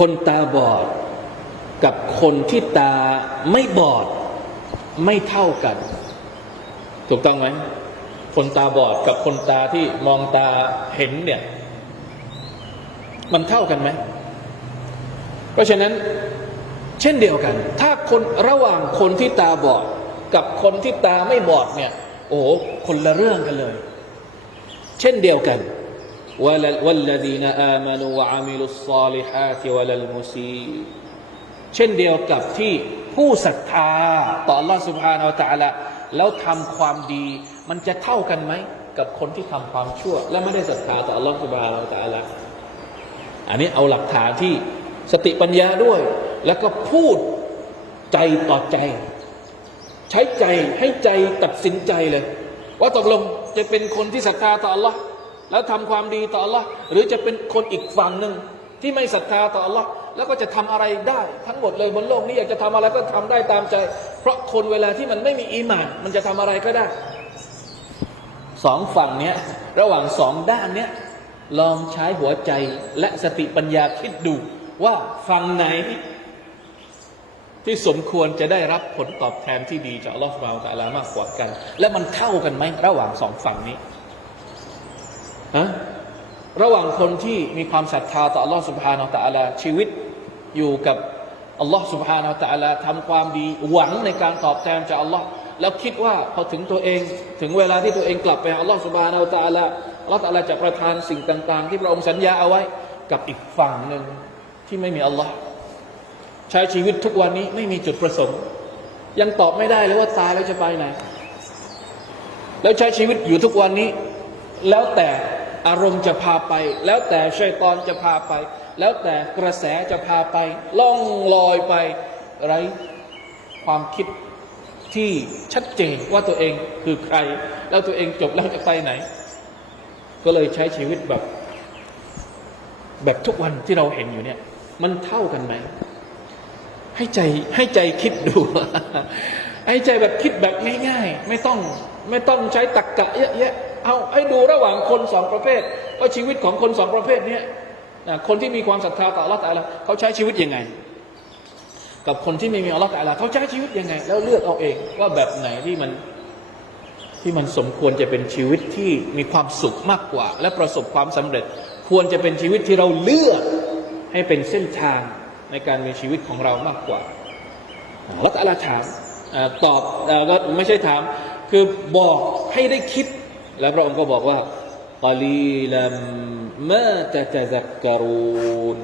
คนตาบอด กับคนที่ตาไม่บอด ไม่เท่ากัน ถูกต้องไหมคนตาบอดกับคนตาที่มองตาเห็นเนี่ย มันเท่ากันไหมเพราะฉะนั้น เช่นเดียวกัน ถ้าคนระหว่างคนที่ตาบอด กับคนที่ตาไม่บอดเนี่ย โอ้คนละเรื่องกันเลย เช่นเดียวกัน والذين آمنوا وعملوا الصالحات ولا المسيء เช่นเดียวกับที่ผู้ศรัทธาต่อ Allah سبحانه และ تعالى แล้วทำความดี มันจะเท่ากันไหม กับคนที่ทำความชั่ว และไม่ได้ศรัทธาต่อ Allah سبحانه และ تعالى อันนี้เอาหลักฐานที่สติปัญญาด้วย แล้วก็พูดใจต่อใจ ใช้ใจให้ใจตัดสินใจเลย ว่าตกลงจะเป็นคนที่ศรัทธาต่อ Allah แล้วทำความดีต่อ Allah หรือจะเป็นคนอีกฝั่งหนึ่งที่ไม่ศรัทธาต่อ Allah แล้วก็จะทำอะไรได้ ทั้งหมดเลยบนโลกนี้อยากจะทำอะไรก็ทำได้ตามใจ เพราะคนเวลาที่มันไม่มีอีหมาน มันจะทำอะไรก็ได้สองฝั่งเนี้ยระหว่างสองด้านเนี้ยลองใช้หัวใจและสติปัญญาคิดดูว่าฝั่งไหน ที่สมควรจะได้รับผลตอบแทนที่ดีจากอัลลอฮฺสุบฮานตะอลามากกว่ากัน และมันเท่ากันไหมระหว่างสองฝั่งนี้ ระหว่างคนที่มีความศรัทธาต่ออัลลอฮฺสุบฮานาตะอาลาชีวิตอยู่กับอัลลอฮฺสุบฮานาตะอาลาทำความดีหวังในการตอบแทนจากอัลลอฮ์แล้วคิดว่าพอถึงตัวเองถึงเวลาที่ตัวเองกลับไปหาอัลลอฮฺสุบฮานาตะอาลาอัลลอฮฺตะอาลาจะประทานสิ่งต่าง ๆ ที่พระองค์สัญญาเอาไว้กับอีกฝั่งหนึ่งที่ไม่มีอัลลอฮ์ใช้ชีวิตทุกวันนี้ไม่มีจุดประสงค์ ยังตอบไม่ได้เลยว่าตายแล้วจะไปไหนแล้วใช้ชีวิตอยู่ทุกวันนี้ แล้วแต่ อารมณ์จะพาไป แล้วแต่ชัยตอนจะพาไป แล้วแต่กระแสจะพาไป ล่องลอยไปไรความคิดที่ชัดเจนว่าตัวเองคือใคร แล้วตัวเองจบแล้วจะไปไหน ก็เลยใช้ชีวิตแบบ แบบทุกวันที่เราเห็นอยู่เนี่ย มันเท่ากันไหมให้ใจให้ใจคิดดู ให้ใจแบบคิดแบบง่ายๆ ไม่ต้อง ไม่ต้องใช้ตักกะเยอะแยะ เอาให้ดูระหว่างคนสองประเภทว่าชีวิตของคนสองประเภทเนี้ยคนที่มีความศรัทธาต่ออัลลอฮฺแต่ละเขาใช้ชีวิตยังไง กับคนที่ไม่มีอัลลอฮฺแต่ละเขาใช้ชีวิตยังไง แล้วเลือกเอาเองว่าแบบไหนที่มันที่มันสมควรจะเป็นชีวิตที่มีความสุขมากกว่า และประสบความสำเร็จ ควรจะเป็นชีวิตที่เราเลือกให้เป็นเส้นทางในการมีชีวิตของเรามากกว่าแล้วแต่ละถามอตอบก็ไม่ใช่ถาม คือบอกให้ได้คิด แล้วพระองค์ก็บอกว่ากาลีลัมมาตะตะซักกรูน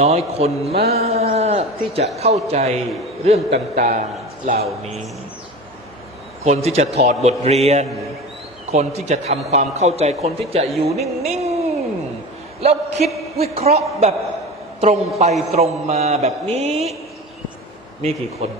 น้อยคนมากที่จะเข้าใจเรื่องต่างๆเหล่านี้ คนที่จะถอดบทเรียน คนที่จะทำความเข้าใจ คนที่จะอยู่นิ่ง ๆ แล้วคิดวิเคราะห์แบบตรงไปตรงมาแบบนี้ มีกี่คน